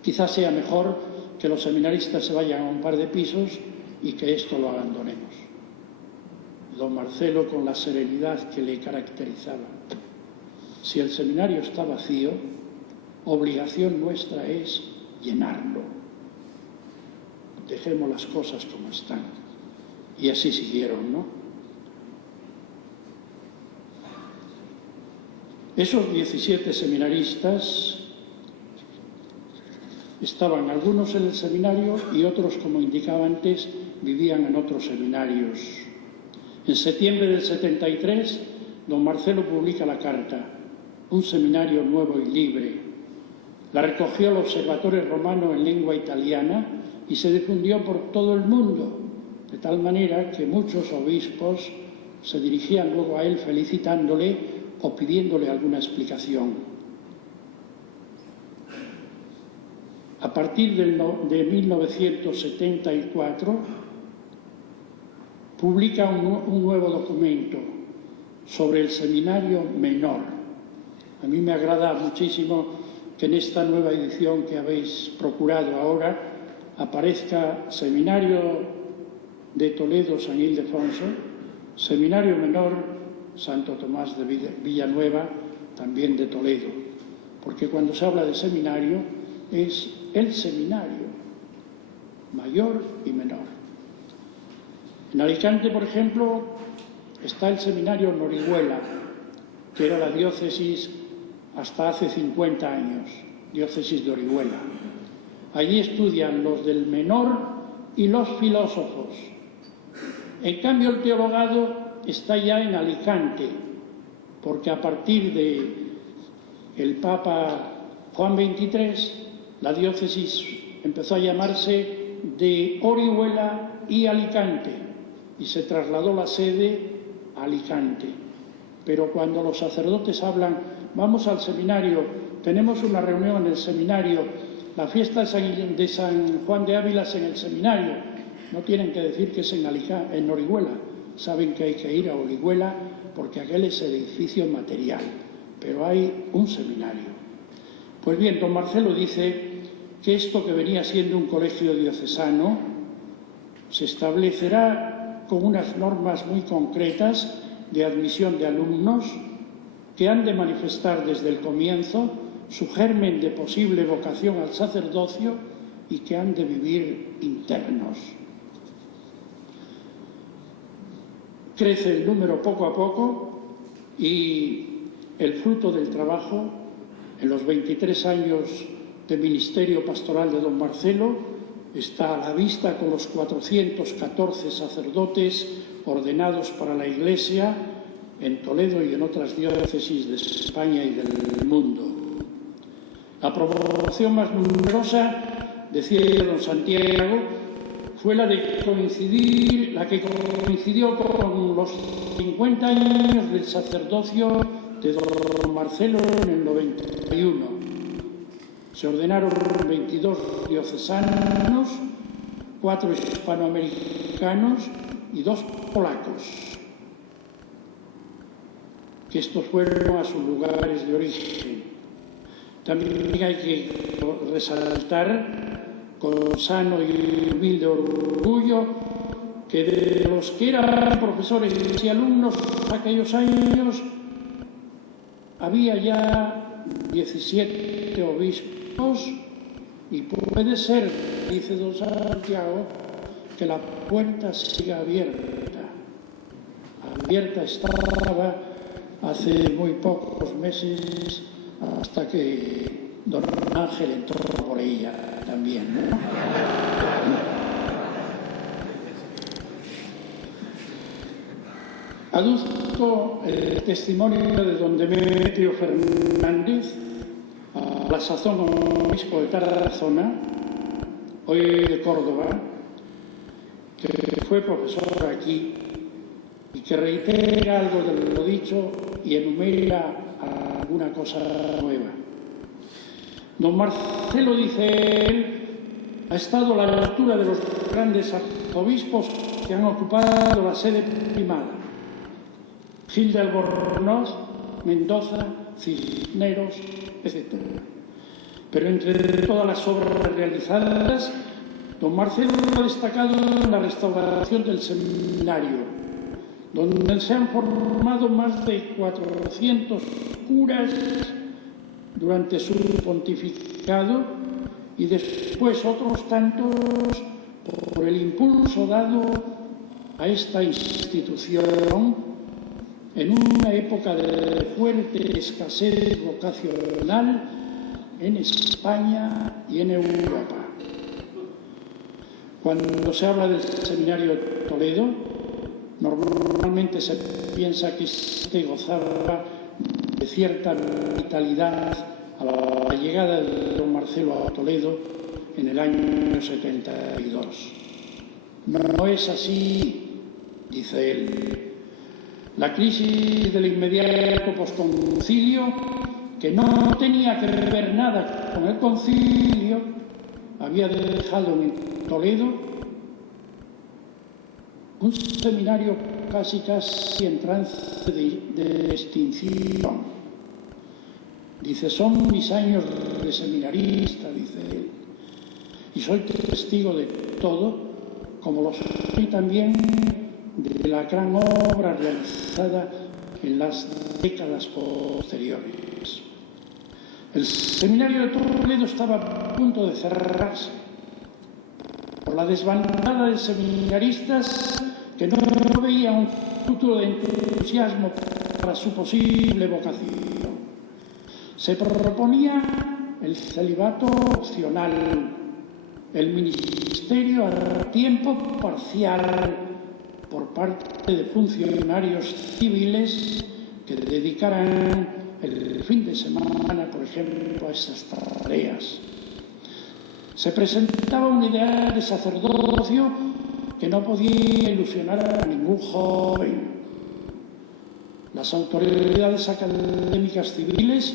Quizás sea mejor que los seminaristas se vayan a un par de pisos y que esto lo abandonemos. Don Marcelo, con la serenidad que le caracterizaba: si el seminario está vacío, obligación nuestra es llenarlo. Dejemos las cosas como están. Y así siguieron, ¿no? Esos 17 seminaristas estaban algunos en el seminario y otros, como indicaba antes, vivían en otros seminarios. En septiembre del 73, don Marcelo publica la carta, un seminario nuevo y libre. La recogió el Observatorio Romano en lengua italiana y se difundió por todo el mundo, de tal manera que muchos obispos se dirigían luego a él felicitándole o pidiéndole alguna explicación. A partir de 1974, publica un nuevo documento sobre el seminario menor. A mí me agrada muchísimo que en esta nueva edición que habéis procurado ahora aparezca Seminario de Toledo San Ildefonso, Seminario Menor Santo Tomás de Villanueva, también de Toledo, porque cuando se habla de seminario es el seminario, mayor y menor. En Alicante, por ejemplo, está el seminario en Orihuela, que era la diócesis hasta hace 50 años, diócesis de Orihuela. Allí estudian los del menor y los filósofos. En cambio, el teologado está ya en Alicante, porque a partir del Papa Juan XXIII, la diócesis empezó a llamarse de Orihuela y Alicante, y se trasladó la sede a Alicante. Pero cuando los sacerdotes hablan, vamos al seminario, tenemos una reunión en el seminario, la fiesta de San Juan de Ávila es en el seminario, no tienen que decir que es en Orihuela, saben que hay que ir a Orihuela porque aquel es el edificio material, pero hay un seminario. Pues bien, don Marcelo dice que esto que venía siendo un colegio diocesano se establecerá con unas normas muy concretas de admisión de alumnos que han de manifestar desde el comienzo su germen de posible vocación al sacerdocio y que han de vivir internos. Crece el número poco a poco y el fruto del trabajo en los 23 años de ministerio pastoral de don Marcelo está a la vista con los 414 sacerdotes ordenados para la Iglesia en Toledo y en otras diócesis de España y del mundo. La proporción más numerosa, decía don Santiago, fue la que coincidió con los 50 años del sacerdocio de don Marcelo en el 91. Se ordenaron 22 diocesanos, 4 hispanoamericanos y 2 polacos, que estos fueron a sus lugares de origen. También hay que resaltar con sano y humilde orgullo que de los que eran profesores y alumnos aquellos años había ya 17 obispos y puede ser, dice don Santiago, que la puerta siga abierta. Abierta estaba hace muy pocos meses hasta que don Ángel entró por ella también, ¿no? Aduzco el testimonio de don Demetrio Fernández, a la sazón obispo de Tarazona, hoy de Córdoba, que fue profesor aquí y que reitera algo de lo dicho y enumera alguna cosa nueva. Don Marcelo, dice él, ha estado a la altura de los grandes arzobispos que han ocupado la sede primada: Gil de Albornoz, Mendoza, Cisneros, etc. Pero entre todas las obras realizadas, don Marcelo ha destacado la restauración del seminario, donde se han formado más de 400 curas durante su pontificado y después otros tantos por el impulso dado a esta institución en una época de fuerte escasez vocacional en España y en Europa. Cuando se habla del seminario de Toledo, normalmente se piensa que este gozaba de cierta vitalidad a la llegada de don Marcelo a Toledo en el año 72. No es así, dice él. La crisis del inmediato posconcilio, que no tenía que ver nada con el concilio, había dejado en Toledo un seminario casi en trance de extinción. Dice, son mis años de seminarista, dice él, y soy testigo de todo, como lo soy también de la gran obra realizada en las décadas posteriores. El seminario de Toledo estaba a punto de cerrarse por la desbandada de seminaristas que no veían un futuro de entusiasmo para su posible vocación. Se proponía el celibato opcional, el ministerio a tiempo parcial por parte de funcionarios civiles que dedicaran el fin de semana, por ejemplo, a esas tareas. Se presentaba una idea de sacerdocio que no podía ilusionar a ningún joven. Las autoridades académicas civiles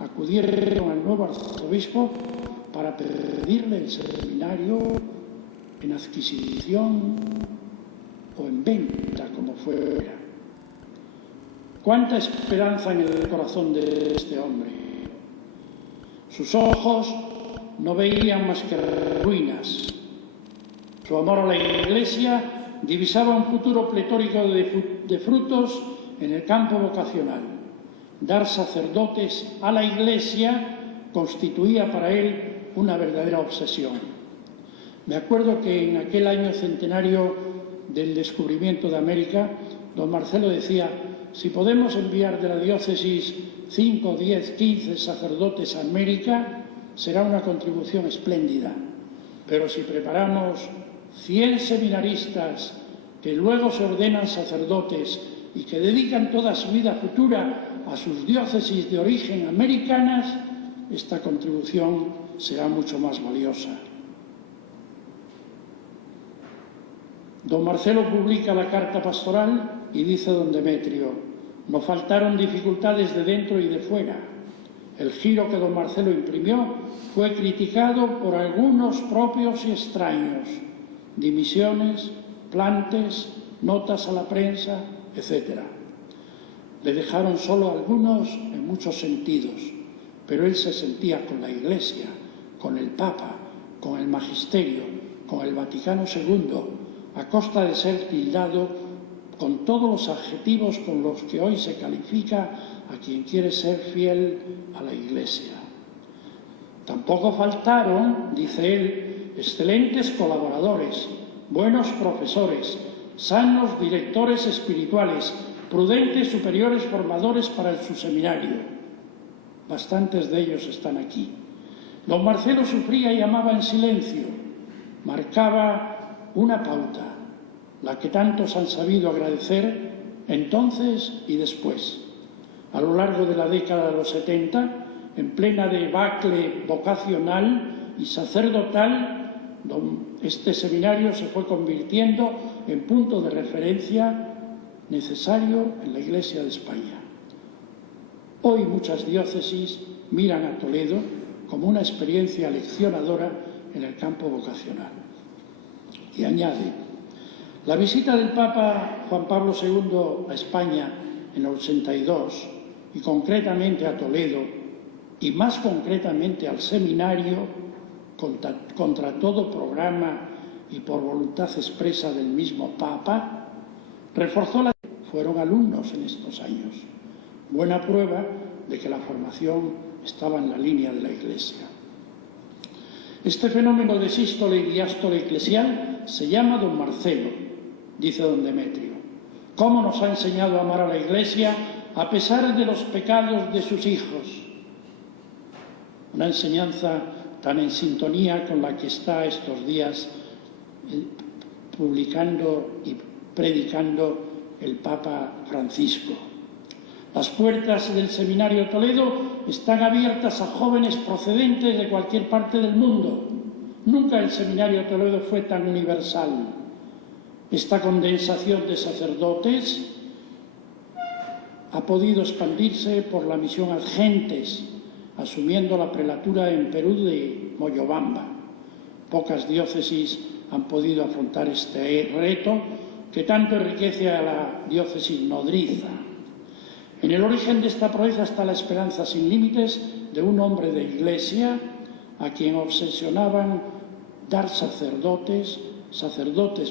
acudieron al nuevo arzobispo para pedirle el seminario en adquisición o en venta, como fuera. Cuánta esperanza en el corazón de este hombre. Sus ojos no veían más que ruinas. Su amor a la Iglesia divisaba un futuro pletórico de frutos en el campo vocacional. Dar sacerdotes a la Iglesia constituía para él una verdadera obsesión. Me acuerdo que en aquel año centenario del descubrimiento de América, don Marcelo decía, si podemos enviar de la diócesis 5, 10, 15 sacerdotes a América, será una contribución espléndida. Pero si preparamos 100 seminaristas que luego se ordenan sacerdotes y que dedican toda su vida futura a sus diócesis de origen americanas, esta contribución será mucho más valiosa. Don Marcelo publica la carta pastoral y dice don Demetrio, no faltaron dificultades de dentro y de fuera. El giro que don Marcelo imprimió fue criticado por algunos propios y extraños, dimisiones, plantes, notas a la prensa, etc. Le dejaron solo algunos en muchos sentidos, pero él se sentía con la Iglesia, con el Papa, con el magisterio, con el Vaticano II, a costa de ser tildado con todos los adjetivos con los que hoy se califica a quien quiere ser fiel a la Iglesia. Tampoco faltaron, dice él, excelentes colaboradores, buenos profesores, sanos directores espirituales, prudentes superiores formadores para su seminario. Bastantes de ellos están aquí. Don Marcelo sufría y amaba en silencio, marcaba una pauta, la que tantos han sabido agradecer entonces y después. A lo largo de la década de los 70, en plena debacle vocacional y sacerdotal, este seminario se fue convirtiendo en punto de referencia necesario en la Iglesia de España. Hoy muchas diócesis miran a Toledo como una experiencia leccionadora en el campo vocacional. Y añade, la visita del Papa Juan Pablo II a España en el 82, y concretamente a Toledo, y más concretamente al seminario, contra todo programa y por voluntad expresa del mismo Papa, reforzó la... Fueron alumnos en estos años. Buena prueba de que la formación estaba en la línea de la Iglesia. Este fenómeno de sístole y diástole eclesial se llama don Marcelo, dice don Demetrio. ¿Cómo nos ha enseñado a amar a la Iglesia a pesar de los pecados de sus hijos? Una enseñanza tan en sintonía con la que está estos días publicando y predicando el Papa Francisco. Las puertas del Seminario Toledo están abiertas a jóvenes procedentes de cualquier parte del mundo. Nunca el Seminario Toledo fue tan universal. Esta condensación de sacerdotes ha podido expandirse por la misión ad gentes, asumiendo la prelatura en Perú de Moyobamba. Pocas diócesis han podido afrontar este reto que tanto enriquece a la diócesis nodriza. En el origen de esta proeza está la esperanza sin límites de un hombre de Iglesia a quien obsesionaban dar sacerdotes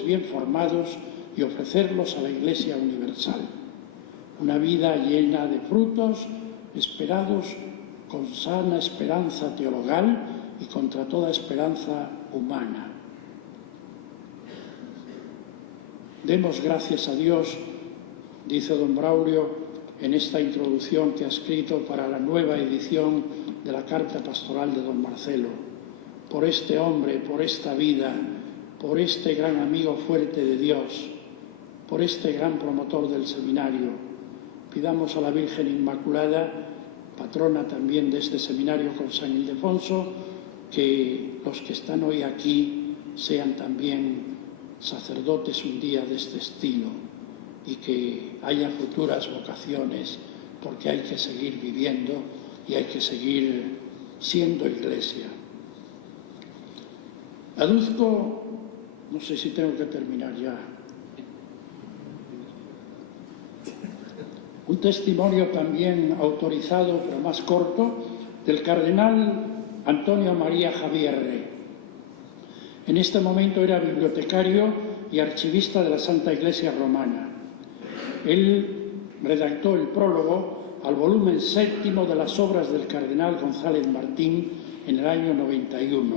bien formados y ofrecerlos a la Iglesia universal. Una vida llena de frutos esperados con sana esperanza teologal y contra toda esperanza humana. Demos gracias a Dios, dice don Braulio, en esta introducción que ha escrito para la nueva edición de la Carta Pastoral de don Marcelo, por este hombre, por esta vida, por este gran amigo fuerte de Dios, por este gran promotor del seminario. Pidamos a la Virgen Inmaculada, patrona también de este seminario con San Ildefonso, que los que están hoy aquí sean también sacerdotes un día de este estilo y que haya futuras vocaciones, porque hay que seguir viviendo y hay que seguir siendo Iglesia. Aduzco, no sé si tengo que terminar ya, un testimonio también autorizado, pero más corto, del cardenal Antonio María Javierre. En este momento era bibliotecario y archivista de la Santa Iglesia Romana. Él redactó el prólogo al volumen 7 de las obras del cardenal González Martín en el año 91.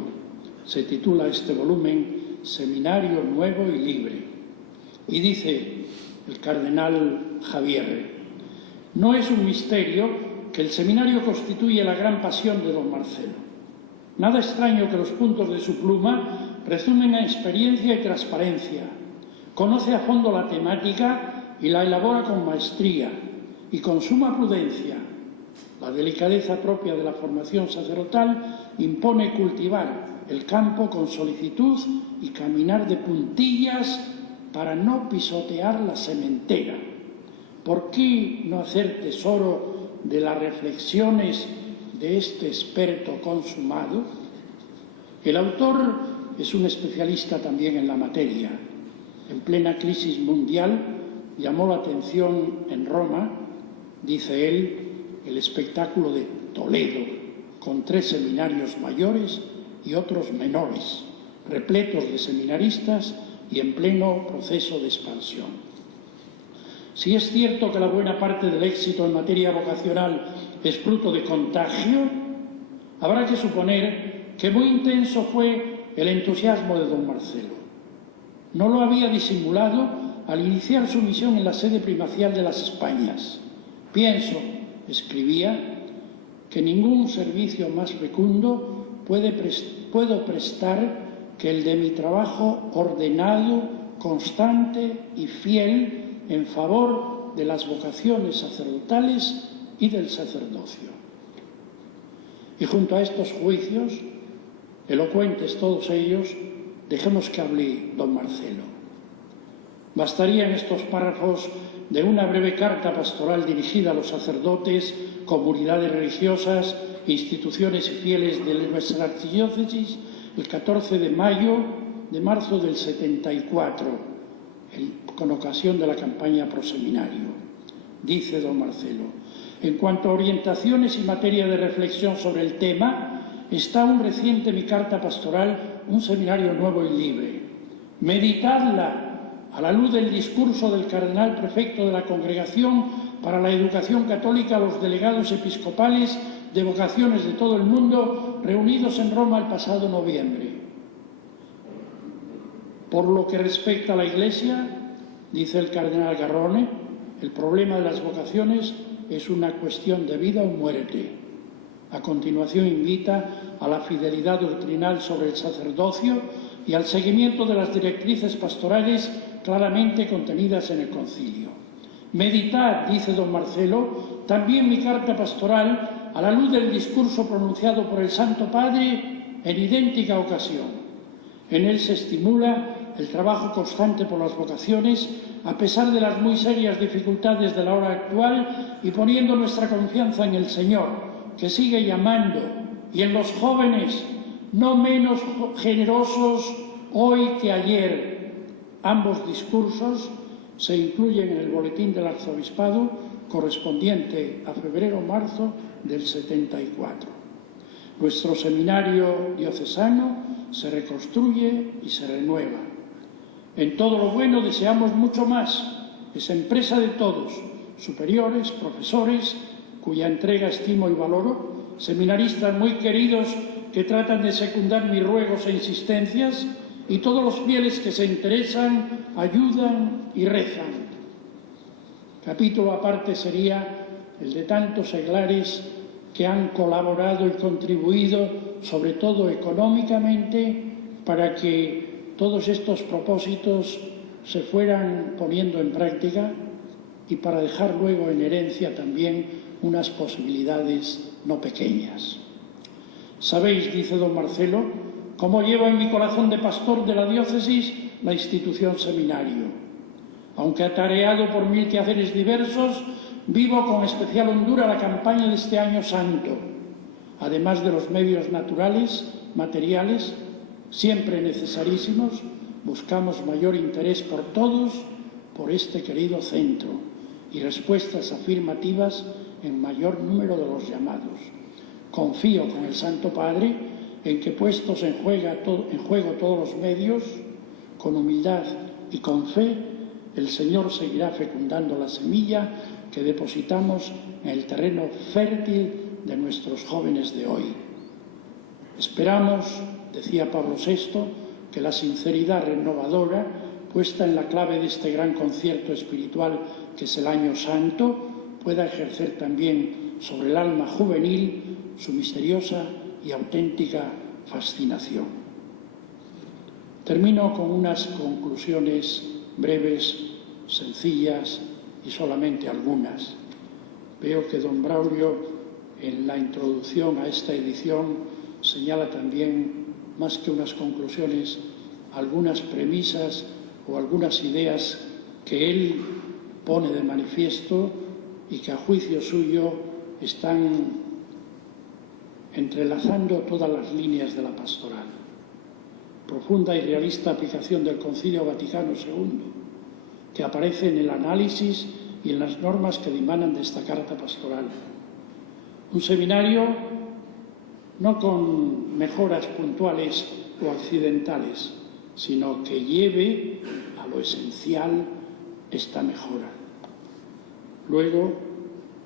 Se titula este volumen Seminario Nuevo y Libre. Y dice el cardenal Javierre: no es un misterio que el seminario constituye la gran pasión de don Marcelo. Nada extraño que los puntos de su pluma resumen a experiencia y transparencia. Conoce a fondo la temática y la elabora con maestría y con suma prudencia. La delicadeza propia de la formación sacerdotal impone cultivar el campo con solicitud y caminar de puntillas para no pisotear la sementera. ¿Por qué no hacer tesoro de las reflexiones de este experto consumado? El autor es un especialista también en la materia. En plena crisis mundial llamó la atención en Roma, dice él, el espectáculo de Toledo, con 3 seminarios mayores y otros menores, repletos de seminaristas y en pleno proceso de expansión. Si es cierto que la buena parte del éxito en materia vocacional es fruto de contagio, habrá que suponer que muy intenso fue el entusiasmo de don Marcelo. No lo había disimulado al iniciar su misión en la sede primacial de las Españas. Pienso, escribía, que ningún servicio más fecundo puedo prestar que el de mi trabajo ordenado, constante y fiel en favor de las vocaciones sacerdotales y del sacerdocio. Y junto a estos juicios, elocuentes todos ellos, dejemos que hable don Marcelo. Bastarían estos párrafos de una breve carta pastoral dirigida a los sacerdotes, comunidades religiosas, instituciones y fieles de nuestra archidiócesis el 14 de marzo del 74, con ocasión de la campaña proseminario. Dice don Marcelo: en cuanto a orientaciones y materia de reflexión sobre el tema, está aún reciente mi carta pastoral, un seminario nuevo y libre. Meditadla a la luz del discurso del cardenal prefecto de la Congregación para la Educación Católica a los delegados episcopales de vocaciones de todo el mundo reunidos en Roma el pasado noviembre. Por lo que respecta a la Iglesia, dice el cardenal Garrone, el problema de las vocaciones es una cuestión de vida o muerte. A continuación invita a la fidelidad doctrinal sobre el sacerdocio y al seguimiento de las directrices pastorales claramente contenidas en el concilio. Meditad, dice don Marcelo, también mi carta pastoral a la luz del discurso pronunciado por el Santo Padre en idéntica ocasión. En él se estimula el trabajo constante por las vocaciones, a pesar de las muy serias dificultades de la hora actual, y poniendo nuestra confianza en el Señor, que sigue llamando, y en los jóvenes, no menos generosos hoy que ayer. Ambos discursos se incluyen en el boletín del arzobispado correspondiente a febrero-marzo del 74. Nuestro seminario diocesano se reconstruye y se renueva. En todo lo bueno deseamos mucho más. Es empresa de todos, superiores, profesores, cuya entrega estimo y valoro, seminaristas muy queridos que tratan de secundar mis ruegos e insistencias, y todos los fieles que se interesan, ayudan y rezan. Capítulo aparte sería el de tantos seglares que han colaborado y contribuido, sobre todo económicamente, para que todos estos propósitos se fueran poniendo en práctica y para dejar luego en herencia también unas posibilidades no pequeñas. Sabéis, dice don Marcelo, cómo lleva en mi corazón de pastor de la diócesis la institución seminario. Aunque atareado por 1000 quehaceres diversos, vivo con especial hondura la campaña de este año santo, además de los medios naturales, materiales, siempre necesarísimos. Buscamos mayor interés por todos, por este querido centro, y respuestas afirmativas en mayor número de los llamados. Confío con el Santo Padre en que, puestos en juego todos los medios, con humildad y con fe, el Señor seguirá fecundando la semilla que depositamos en el terreno fértil de nuestros jóvenes de hoy. Esperamos, decía Pablo VI, que la sinceridad renovadora, puesta en la clave de este gran concierto espiritual que es el Año Santo, pueda ejercer también sobre el alma juvenil su misteriosa y auténtica fascinación. Termino con unas conclusiones breves, sencillas y solamente algunas. Veo que don Braulio, en la introducción a esta edición, señala también, más que unas conclusiones, algunas premisas o algunas ideas que él pone de manifiesto y que a juicio suyo están entrelazando todas las líneas de la pastoral. Profunda y realista aplicación del Concilio Vaticano II, que aparece en el análisis y en las normas que dimanan de esta carta pastoral. Un seminario no con mejoras puntuales o accidentales, sino que lleve a lo esencial esta mejora. Luego,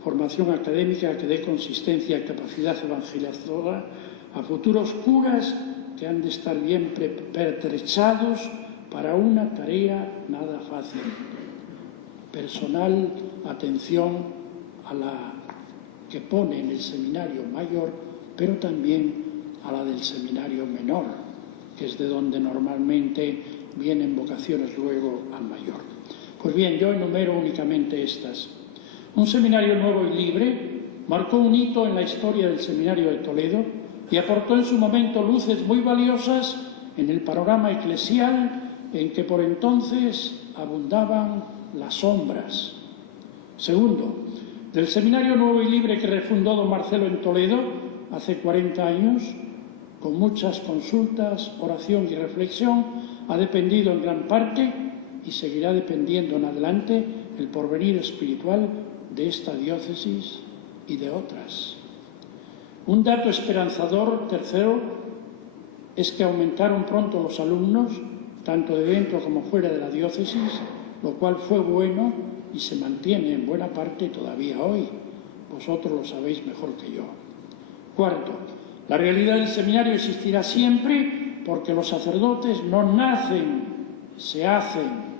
formación académica que dé consistencia y capacidad evangelizadora a futuros curas que han de estar bien pertrechados para una tarea nada fácil. Personal, atención a la que pone en el seminario mayor, pero también a la del seminario menor, que es de donde normalmente vienen vocaciones luego al mayor. Pues bien, yo enumero únicamente estas. Un seminario nuevo y libre marcó un hito en la historia del seminario de Toledo y aportó en su momento luces muy valiosas en el panorama eclesial en que por entonces abundaban las sombras. Segundo, del seminario nuevo y libre que refundó don Marcelo en Toledo hace 40 años, con muchas consultas, oración y reflexión, ha dependido en gran parte y seguirá dependiendo en adelante el porvenir espiritual de esta diócesis y de otras. Un dato esperanzador, tercero, es que aumentaron pronto los alumnos, tanto de dentro como fuera de la diócesis, lo cual fue bueno y se mantiene en buena parte todavía hoy. Vosotros lo sabéis mejor que yo. Cuarto, la realidad del seminario existirá siempre porque los sacerdotes no nacen, se hacen.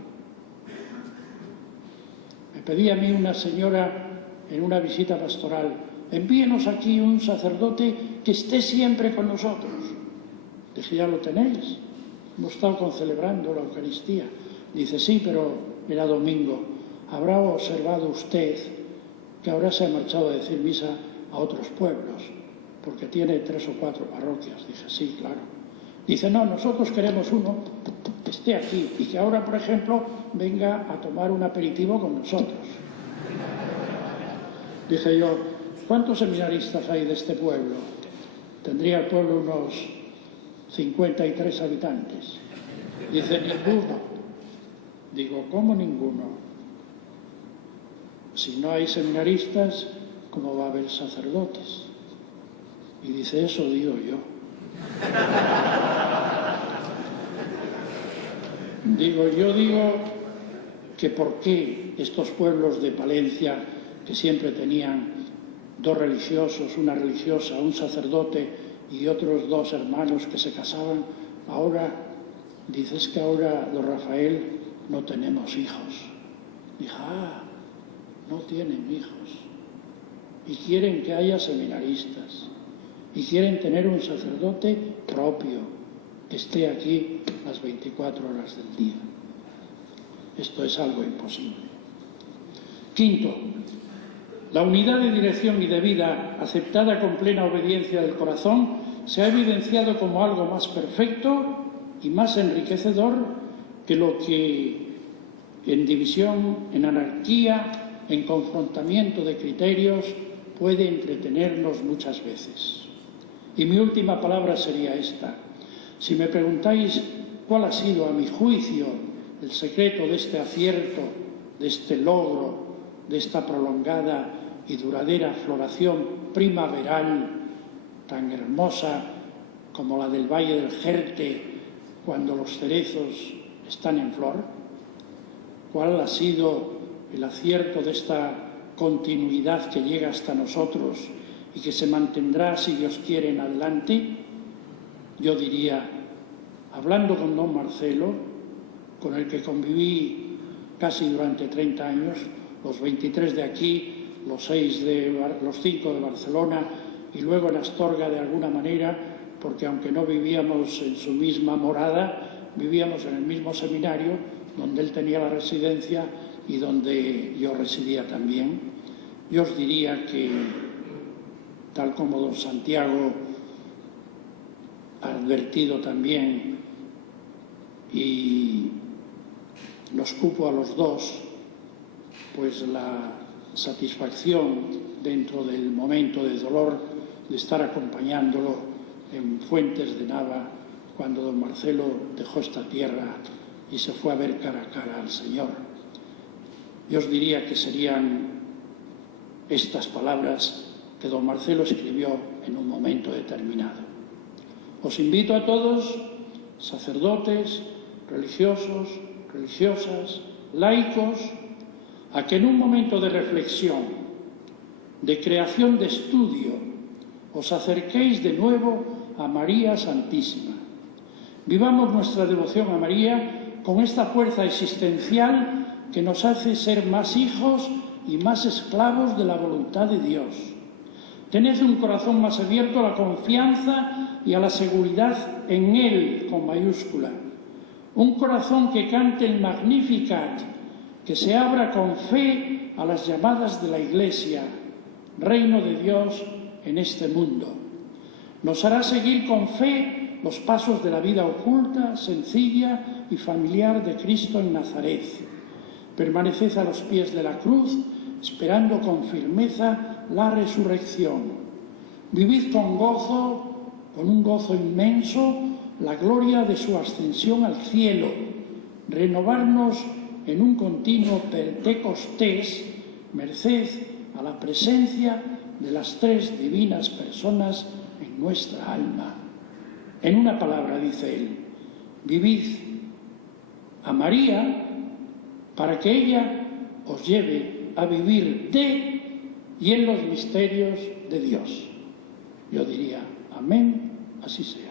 Me pedía a mí una señora en una visita pastoral: envíenos aquí un sacerdote que esté siempre con nosotros. Dije, ya lo tenéis, hemos estado concelebrando la Eucaristía. Dice, sí, pero era domingo. Habrá observado usted que ahora se ha marchado a decir misa a otros pueblos, porque tiene 3 o 4 parroquias. Dije, sí, claro. Dice, no, nosotros queremos uno que esté aquí y que ahora, por ejemplo, venga a tomar un aperitivo con nosotros. Dije yo, ¿cuántos seminaristas hay de este pueblo? Tendría el pueblo unos 53 habitantes. Dice, ninguno. Digo, ¿cómo ninguno? Si no hay seminaristas, ¿cómo va a haber sacerdotes? Y dice, eso digo yo. Yo digo que por qué estos pueblos de Palencia, que siempre tenían 2 religiosos, una religiosa, un sacerdote y otros 2 hermanos que se casaban, ahora, dices que ahora, don Rafael, no tenemos hijos. Dije, no tienen hijos. Y quieren que haya seminaristas. Y quieren tener un sacerdote propio, que esté aquí las 24 horas del día. Esto es algo imposible. Quinto, la unidad de dirección y de vida, aceptada con plena obediencia del corazón, se ha evidenciado como algo más perfecto y más enriquecedor que lo que en división, en anarquía, en confrontamiento de criterios puede entretenernos muchas veces. Y mi última palabra sería esta. Si me preguntáis cuál ha sido, a mi juicio, el secreto de este acierto, de este logro, de esta prolongada y duradera floración primaveral tan hermosa como la del Valle del Jerte cuando los cerezos están en flor, ¿cuál ha sido el acierto de esta continuidad que llega hasta nosotros y que se mantendrá, si Dios quiere, en adelante? Yo diría, hablando con don Marcelo, con el que conviví casi durante 30 años, los 23 de aquí, los 5 de Barcelona y luego en Astorga de alguna manera, porque aunque no vivíamos en su misma morada, vivíamos en el mismo seminario, donde él tenía la residencia y donde yo residía también. Yo os diría que, tal como don Santiago ha advertido también, y nos cupo a los dos, pues la satisfacción dentro del momento de dolor de estar acompañándolo en Fuentes de Nava cuando don Marcelo dejó esta tierra y se fue a ver cara a cara al Señor. Yo os diría que serían estas palabras que don Marcelo escribió en un momento determinado. Os invito a todos, sacerdotes, religiosos, religiosas, laicos, a que en un momento de reflexión, de creación de estudio, os acerquéis de nuevo a María Santísima. Vivamos nuestra devoción a María con esta fuerza existencial que nos hace ser más hijos y más esclavos de la voluntad de Dios. Tened un corazón más abierto a la confianza y a la seguridad en Él, con mayúscula. Un corazón que cante el Magnificat, que se abra con fe a las llamadas de la Iglesia, reino de Dios en este mundo. Nos hará seguir con fe los pasos de la vida oculta, sencilla y familiar de Cristo en Nazaret. Permaneced a los pies de la cruz, esperando con firmeza la resurrección. Vivid con gozo, con un gozo inmenso, la gloria de su ascensión al cielo. Renovarnos en un continuo Pentecostés, merced a la presencia de las tres divinas personas en nuestra alma. En una palabra, dice él, vivid a María para que ella os lleve a vivir de y en los misterios de Dios. Yo diría, amén, así sea.